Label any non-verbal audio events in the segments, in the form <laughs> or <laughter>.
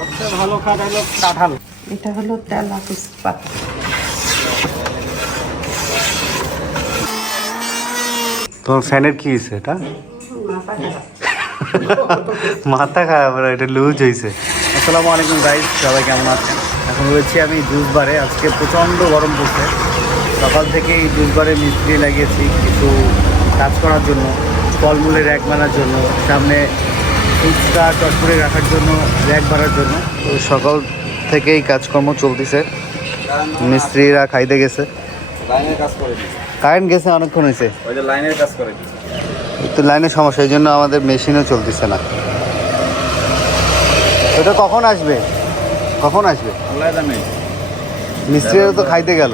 সবচেয়ে ভালো খাট হলো কাঁঠাল। এটা হলো তেলা পাতা তোমার ফ্যানের কি হয়েছে এটা? মাথা খারাপ এটা লুজ হয়েছে আসসালামু আলাইকুম গাইজ সবাই কেমন আছেন? এখন রয়েছি আমি জুস বারে আজকে প্রচণ্ড গরম পড়ছে। সকাল থেকেই জুস বারে মিস্ত্রি লাগিয়েছি কিছু কাজ করার জন্য ফলমূলের এক বানার জন্য। সামনে ফুচকা চটপড়ে রাখার জন্য র্যাক বাড়ার জন্য। তো সকাল থেকেই কাজকর্ম চলতেছে। মিস্ত্রিরা খাইতে গেছে। লাইনের কাজ করে কারেন্ট গেছে অনেকক্ষণ হয়েছে ওই যে লাইনের কাজ করে তো লাইনের সমস্যা এই জন্য আমাদের মেশিনও চলতেছে না। এটা কখন আসবে? কখন আসবে? মিস্ত্রিরা তো খাইতে গেল।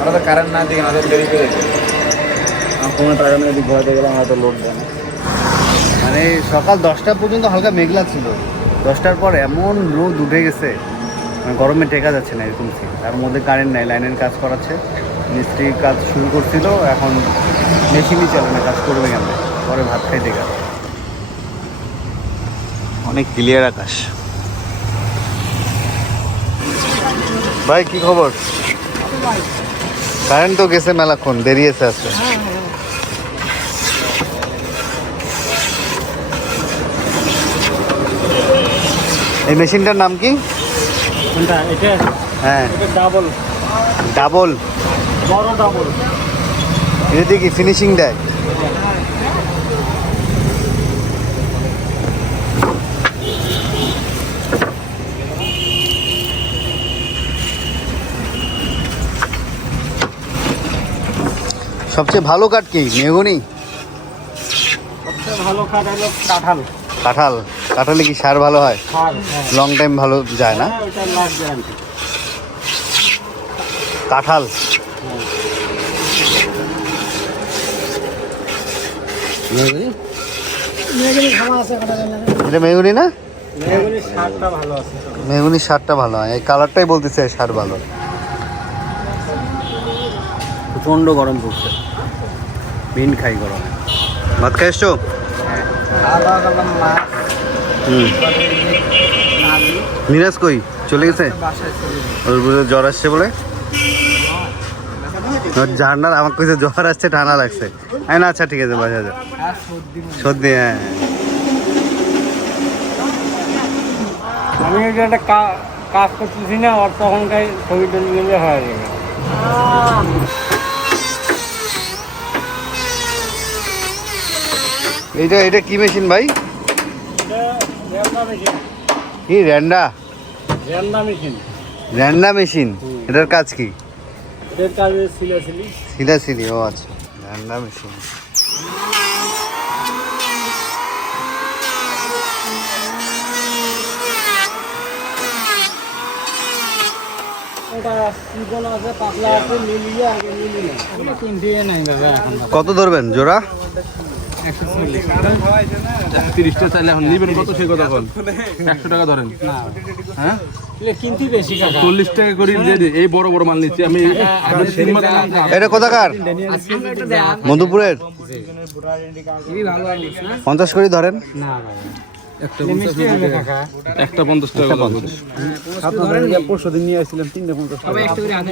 আমরা তো কারেন্ট না দিকে আমাদের দেরি করে আমার কোনো টাকা নিয়ে দিক ঘোরাতে গেলাম হয়তো লোড দেয়। না মানে সকাল দশটা পর্যন্ত হালকা মেঘলা ছিল। দশটার পর এমন রোদ উঠে গেছে মানে গরমে টেকা যাচ্ছে না এরকম তার মধ্যে কারেন্ট নাই লাইনের কাজ করাচ্ছে। মিস্ত্রি কাজ শুরু করছিল এখন মেশিনই চলে না কাজ করবে কেন পরে ভাত খাইতে গেল। অনেক ক্লিয়ার আকাশ। ভাই কি খবর? কারেন্ট তো গেছে মেলাক্ষণ বেরিয়েছে আসতে এই মেশিনটার নাম কি? হ্যাঁ। এটা ডাবল ডাবল? বড় ডাবল এটা কি ফিনিশিং দেয়? সবচেয়ে ভালো কাঠ কি মেগুনি সবচেয়ে ভালো কাঠ হলো কাঁঠাল। কাঁঠাল। কাঁঠালে কি সার ভালো হয়? হ্যাঁ। লং টাইম ভালো যায় না? হ্যাঁ, কাঁঠাল। এটা মেগুনি না? মেহগুলির সারটা ভালো মেগুনির সারটা ভালো হয়। এই কালারটাই বলতেছে সার ভালো। প্রচণ্ড গরম পড়ছে। বিন খাই গরম। ভাত খাই মাছ হুম। আলু কই? চলে গেছে? ওর বুঝে জ্বর আসছে বলে? ঝান্ডার আমার কাছে জ্বর আসছে ঠান্ডা লাগছে। হ্যাঁ না আচ্ছা ঠিক আছে বাজা যা সর্দি হ্যাঁ। আমি একটা কা- কাজ করতেছি না আর তখনকার ছবিটা নিলে হয়ে যাবে এইটা এটা কি মেশিন ভাই? কি র্যান্ডা? রেন্দা মেশিন। র্যান্ডা মেশিন? এটার কাজ কি? এর কাজে ছিলেছিলি সিলা। সিলি ও আচ্ছা। র্যান্ডা মেশিন। কত ধরবেন জোড়া? একশো চল্লিশ তিরিশটা চাইলে এখন নিবেন কত সেই কথা বল? একশো টাকা ধরেন। হ্যাঁ? কিনতে বেশি চল্লিশ টাকা করে দিয়ে দিই। এই বড় বড় মাল নিচ্ছি। আমি এটা কোথাকার? মধুপুরের? পঞ্চাশ করে ধরেন। না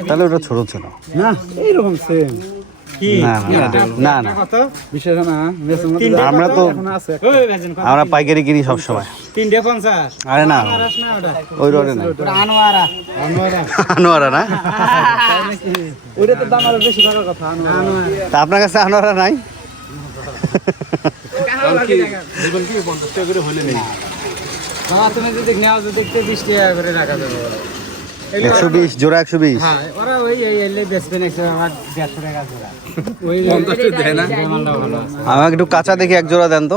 তাহলে ওটা ছোট ছিল। না এইরকম সেম না না, না না কত? বিশেষ না বেসন মতো আমরা তো আমরা পাইকারি কিনি সব সময় আরে না। আনারস না ওটা? ওই রোডে না। আনোয়ারা। আনোয়ারা। আনোয়ারা না? <laughs> ওইটা তো দাম আরও বেশি থাকার কথা আনোয়ারা। তা আপনার কাছে আনোয়ারা নাই? পঞ্চাশ টাকা করে হলে নেই। তুমি যদি নেওয়া যদি দেখতে বিশ টাকা করে রাখা যাবে। একশো বিশ জোড়া একশো বিশ। হ্যাঁ ওরা ওই বেচবেন আমার দেড়শো টাকা জোড়া। আমাকে একটু কাঁচা দেখে এক জোড়া দেন তো।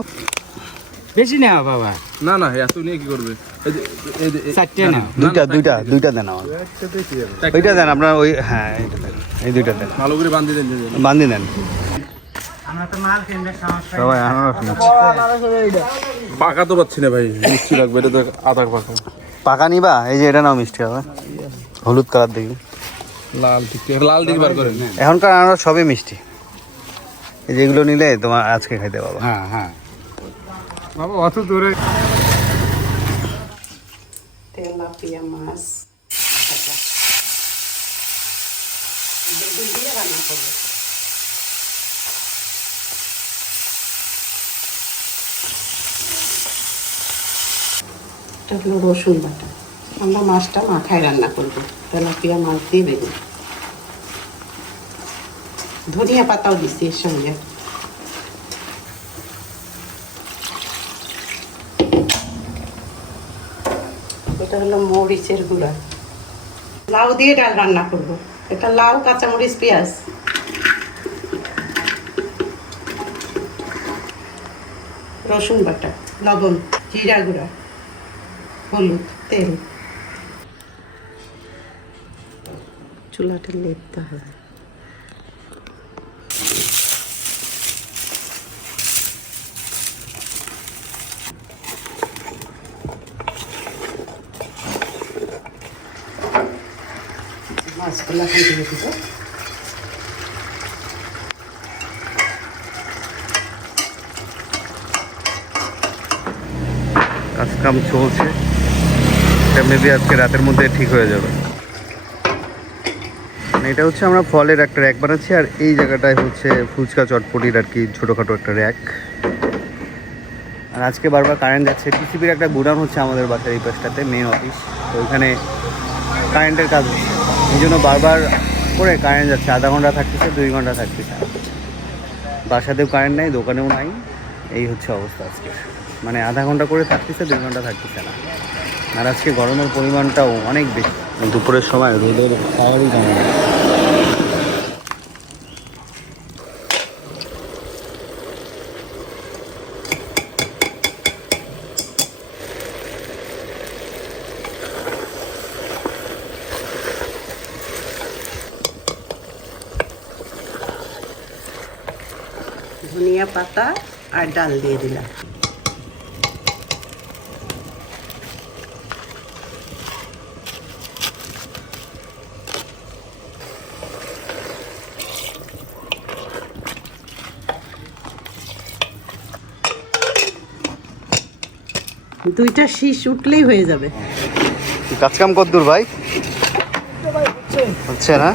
বেশি বাবা। না না এত নিয়ে কি করবে? এই যে- এই যে- এই- চারটে নেওয়া দুইটা দুইটা দুইটা দেন আমার ওইটা দেন আপনার ওই হ্যাঁ এইটা দেন এই দুইটা দেন। ভালো করে বান্ধি দেন। বান্ধি দেন। নিচ্ছে। পাকা তো পাচ্ছি না ভাই মিষ্টি লাগবে এটা তো আধা পাকা। পাকা নিবা? এই যে এটা নাও মিষ্টি হবে। হলুদ কালার দেখি লাল লাল দিকে বার করেন এখনকার আনারস সবই মিষ্টি। এই যেগুলো নিলে তোমার আজকে খাইতে পাবো। হ্যাঁ হ্যাঁ। বাবা অত দূরে তেলাপিয়া মাছ ভাজা বেগুন দিয়ে রান্না করব এটা হলো রসুন বাটা। আমরা মাছটা মাখায় রান্না করব। তেলাপিয়া মাছ দিয়ে বেগুন। ধনিয়া পাতাও দিচ্ছি এর সঙ্গে। এটা হলো মরিচের গুঁড়া। লাউ দিয়ে ডাল রান্না করব। এটা লাউ, কাঁচামরিচ, পেঁয়াজ। রসুন বাটা, লবণ, জিরা গুঁড়া। হলুদ তেল চুলাটা লেপতে হবে মাছগুলো এখন দিয়ে দিব কাম চলছে এটা মেবি আজকে রাতের মধ্যে ঠিক হয়ে যাবে। মানে এটা হচ্ছে আমরা ফলের একটা র্যাক বানাচ্ছি, আর এই জায়গাটায় হচ্ছে ফুচকা চটপটির আর কি ছোটোখাটো একটা র্যাক। আর আজকে বারবার কারেন্ট যাচ্ছে। পিসিবির একটা গুডাউন হচ্ছে আমাদের বাসার এই পাশটাতে মেন অফিস তো ওইখানে কারেন্টের কাজ হচ্ছে। এই জন্য বারবার করে কারেন্ট যাচ্ছে। আধা ঘণ্টা থাকতেছে, দুই ঘণ্টা থাকতেছে। বাসাতেও কারেন্ট নাই, দোকানেও নাই। এই হচ্ছে অবস্থা আজকে মানে আধা ঘণ্টা করে থাকতেছে দুই ঘণ্টা থাকতেছে না। আর আজকে গরমের পরিমাণটাও অনেক বেশি। দুপুরের সময় রোদের পাওয়ারই জানা যায় ধনিয়া পাতা আর ডাল দিয়ে দিলাম। দুইটা শীষ উঠলেই হয়ে যাবে। কাজ কাজকাম কদ্দূর ভাই? হচ্ছে না?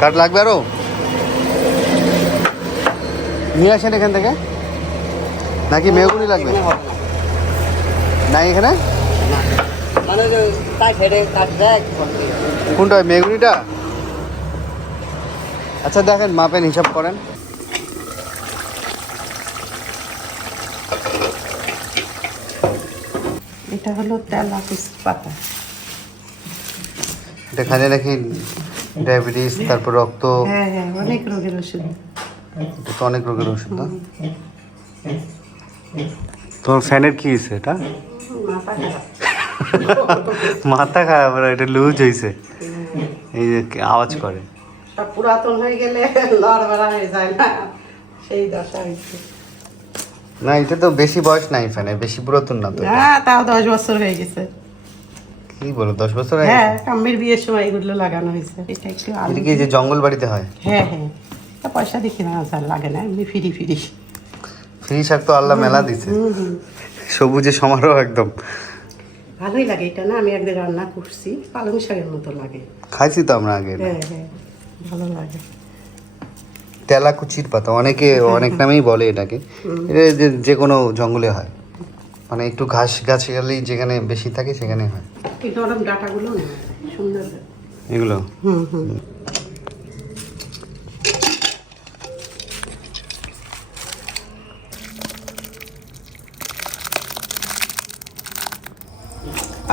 কাঠ লাগবে আরও? নিয়ে আসেন এখান থেকে। নাকি মেহগুনি লাগবে? নাই এখানে? কোনটা, মেহগুনিটা? আচ্ছা দেখেন মাপেন হিসাব করেন। এটা হলো তেলাকুচ পাতা। এটা খালি নাকি ডায়াবেটিস তারপর রক্ত? হ্যাঁ হ্যাঁ অনেক রোগের ওষুধ। এটা তো অনেক রোগের ওষুধ না? তোমার ফ্যানের কি হয়েছে এটা? মাথা খারাপ এটা লুজ হয়েছে এই যে আওয়াজ করে। পুরাতন হয়ে গেলে লড়বড়া হয়ে যায় না। সেই দশা হয়েছে না এটা তো বেশি বয়স নাই ফ্যানে বেশি পুরাতন না তো। হ্যাঁ তাও দশ বছর হয়ে গেছে। কি বলো দশ বছর হয়ে হ্যাঁ? কাম্বির বিয়ের সময় এগুলো লাগানো হয়েছে। এটা একটু আলু কি যে জঙ্গল বাড়িতে হয়? হ্যাঁ হ্যাঁ। তা পয়সা দেখি না স্যার লাগে না এমনি ফিরি ফিরি। ফ্রি শাক তো আল্লাহ মেলা দিছে। সবুজে সমারোহ একদম। ভালোই লাগে এটা না আমি একদিন রান্না করছি পালং শাকের মতো লাগে। খাইছি তো আমরা আগে হ্যাঁ হ্যাঁ ভালো লাগে। তেলাকুচির পাতা অনেকে <laughs> অনেক নামেই বলে এটাকে। এটা যে কোনো জঙ্গলে হয়। মানে একটু ঘাস গাছগালি যেখানে বেশি থাকে সেখানে হয়। নরম ডাটাগুলো সুন্দর। এগুলো? হুম হুম।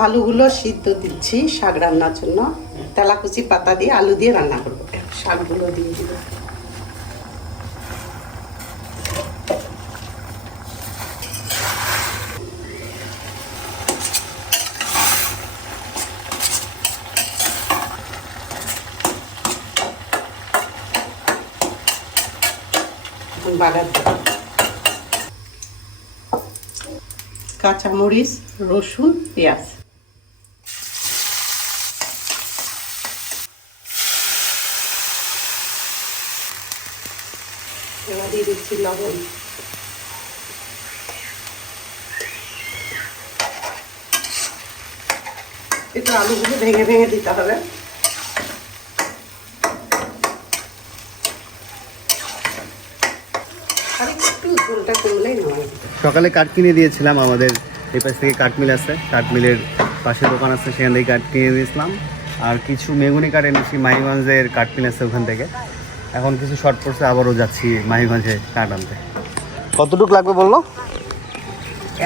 আলুগুলো সিদ্ধ দিচ্ছি শাক রান্নার জন্য। তেলাকুচি পাতা দিয়ে আলু দিয়ে রান্না করব। শাকগুলো দিয়ে দিব কাঁচামরিচ রসুন পেঁয়াজ। এবার দিয়ে লবণ। একটু আলুগুলো ভেঙে ভেঙে দিতে হবে। সকালে কাঠ কিনে দিয়েছিলাম আমাদের এই পাশ থেকে কাঠমিল আছে। কাঠমিলের পাশে দোকান আছে সেখান থেকে কাঠ কিনে দিয়েছিলাম আর কিছু মেগুনি কাঠ এনেছি মাহিগঞ্জের কাঠমিল আছে ওখান থেকে। এখন কিছু শর্ট পড়ছে আবারও যাচ্ছি মাহিগঞ্জে কাঠ আনতে। কতটুকু লাগবে বলল?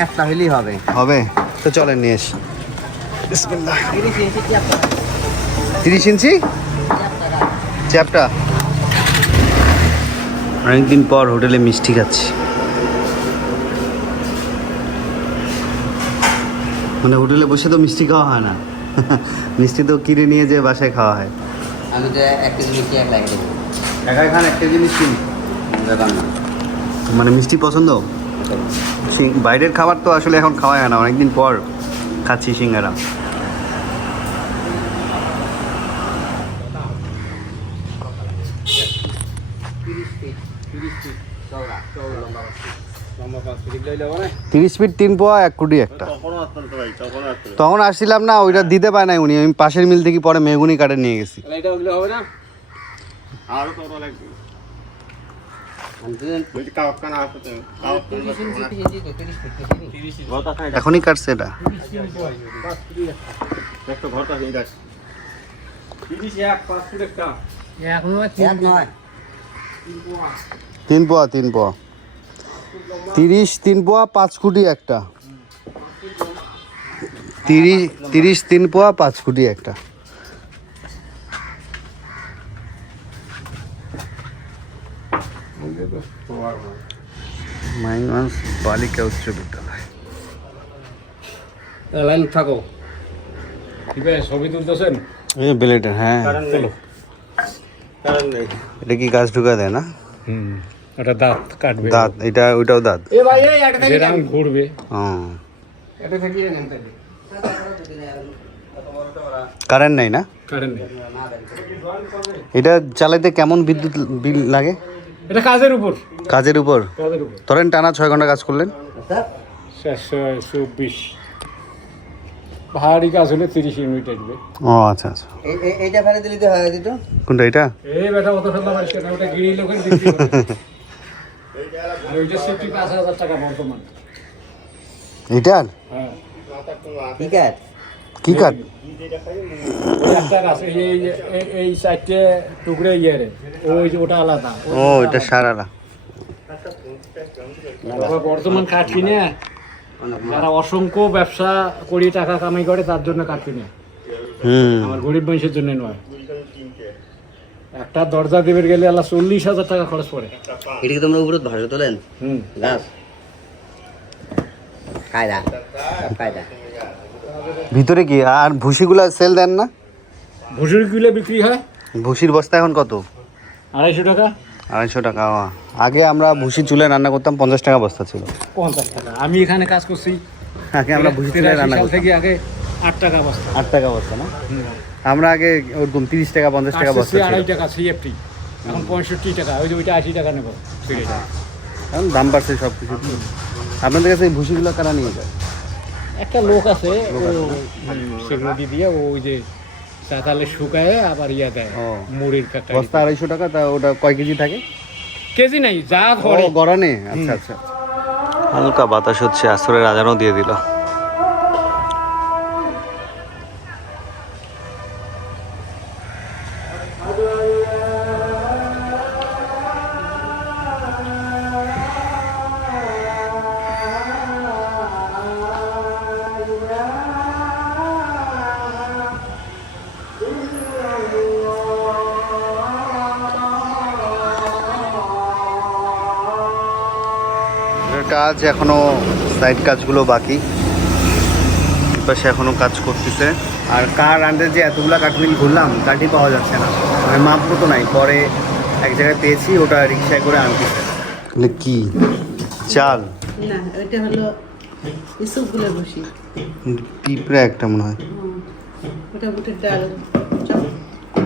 একটা হইলেই হবে। হবে? তো চলেন নিয়ে এসি। তিরিশ ইঞ্চি? চ্যাপটা। অনেকদিন পর হোটেলে মিষ্টি খাচ্ছি। মানে হোটেলে বসে তো মিষ্টি খাওয়া হয় না। <laughs> মিষ্টি তো কিনে নিয়ে যে বাসায় খাওয়া হয়। আমি তো এক কেজি মিষ্টি এক লাগে একাই খান একটা জিনিস না। মানে মিষ্টি পছন্দ? বাইরের খাবার তো আসলে এখন খাওয়া হয় না অনেকদিন পর খাচ্ছি সিঙ্গারা। তিরিশ ফিট তিন পোয়া এক কোটি একটা। তখন আসছিলাম না ওইটা দিতে পারে নাই উনি। আমি পাশের মিল থেকে পরে মেগুনি কাটে নিয়ে গেছি। এটা ওগুলো হবে না? এখনই কাটছে এটা। তিন পোয়া। তিন পোয়া তিরিশ তিন পোয়া পাঁচ কোটি একটা। তিরিশ তিরিশ তিন পোয়া পাঁচ কোটি একটা। মাইগঞ্জ বালিকা উচ্চ বিদ্যালয়। লাইন থাকো। ঠিক আছে ছবি তুলতেছেন? এই বিলেটের হ্যাঁ। এটা কি গাছ ঢুকা দেয় না? হুম ওটা দাঁত কাটবে। দাঁত এটা ওইটাও দাঁত। এ ভাই এই একটা ঘুরবে। ও। এটা থেকে কারেন্ট নাই না? কারেন্ট এটা চালাইতে কেমন বিদ্যুৎ বিল লাগে? এটা কাজের উপর। কাজের উপর? ধরেন টানা ছয় ঘণ্টা কাজ করলেন। চারশো চব্বিশ। পাহাড়ি কাজ হলে তিরিশ ইউনিট আসবে। ও আচ্ছা আচ্ছা। এই- এই- এইটা ফেলে দিলে তো হয় দিত কোনটা এটা এই বেটা অত ফেলতে পারিস না ওটা গিরি লোকের বিক্রি করে। ওইটা সেফটি পাঁচ হাজার টাকা বর্তমান। এটার হ্যাঁ। ঠিক আছে কি কাঠ? ওই একটা গাছ এই এই- এই- এই চারটে টুকরে ইয়ে রে ওই ওটা আলাদা ও এটা সারারা বর্তমান কাঠ কিনে যারা অসংখ্য ব্যবসা করি টাকা কামাই করে তার জন্য কাঠ কিনে। হুম। আমার গরিব মানুষের জন্য নয়। একটা দরজা দেবের গেলে আল্লাহ চল্লিশ হাজার টাকা খরচ পড়ে এটা কি তোমরা উপরে ভালো তোলেন? হুম। গাছ? কায়দা কায়দা। ভিতরে কি? আর ভুসিগুলা সেল দেন না? ভুসির কিলো বিক্রি হয়। ভুসির বস্তা এখন কত? আড়াইশো টাকা। আড়াইশো টাকা। আগে আমরা ভুসি চুলে রান্না করতাম পঞ্চাশ টাকা বস্তা ছিল। পঞ্চাশ টাকা। আমি এখানে কাজ করছি। আগে আমরা ভুসি চুলে রান্না করতাম। আগে আট টাকা বস্তা। আট টাকা বস্তা না? আমরা আগে ওরকম তিরিশ টাকা পঞ্চাশ টাকা বস্তা আড়াই টাকা সিএফটি এখন পঁয়ষট্টি টাকা। ওই যে ওইটা আশি টাকা নেব। এখন দাম বাড়ছে সব কিছু আপনাদের কাছে এই ভুসিগুলো কারা নিয়ে যায়? একটা লোক আছে ও সেগুলো দিয়ে দিয়ে ওই যে চাতালে শুকায় আবার ইয়া দেয় ও। মুড়ির কাটা বস্তা আড়াইশো টাকা তা ওটা কয় কেজি থাকে? কেজি নাই যা ও ধরে গড়ানে আচ্ছা আচ্ছা হালকা বাতাস হচ্ছে আসরের আজানও দিয়ে দিল। কাজ এখনও সাইড কাজগুলো বাকি। পাশে এখনও কাজ করতেছে। আর কার আন্ডার যে এতগুলা কাঠমিল ঘুরলাম কাঠই পাওয়া যাচ্ছে না। মানে মাপ মতো নাই। পরে এক জায়গায় পেয়েছি ওটা রিক্সায় করে আনতেছে। কি? চাল? না ওইটা হলো পিঁপড়ে একটা মনে হয়। ওটা বুটের ডাল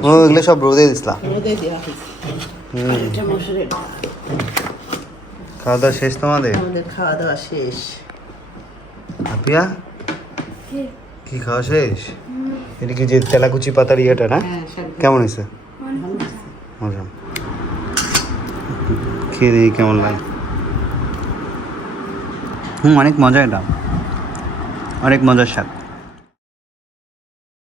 ও এগুলো সব রোদে দিছিলাম রোদে দেওয়া হয়েছে। হুম। এটা। খাওয়া দাওয়া শেষ তোমাদের? আমাদের খাওয়া দাওয়া শেষ। আপিয়া? কি? খাওয়া শেষ? এটা কি যে তেলাকুচি পাতার ইয়েটা না? হ্যাঁ কেমন হয়েছে? মজা। খেয়ে দেখি কেমন লাগে? হুম অনেক মজা এটা। অনেক মজার স্বাদ।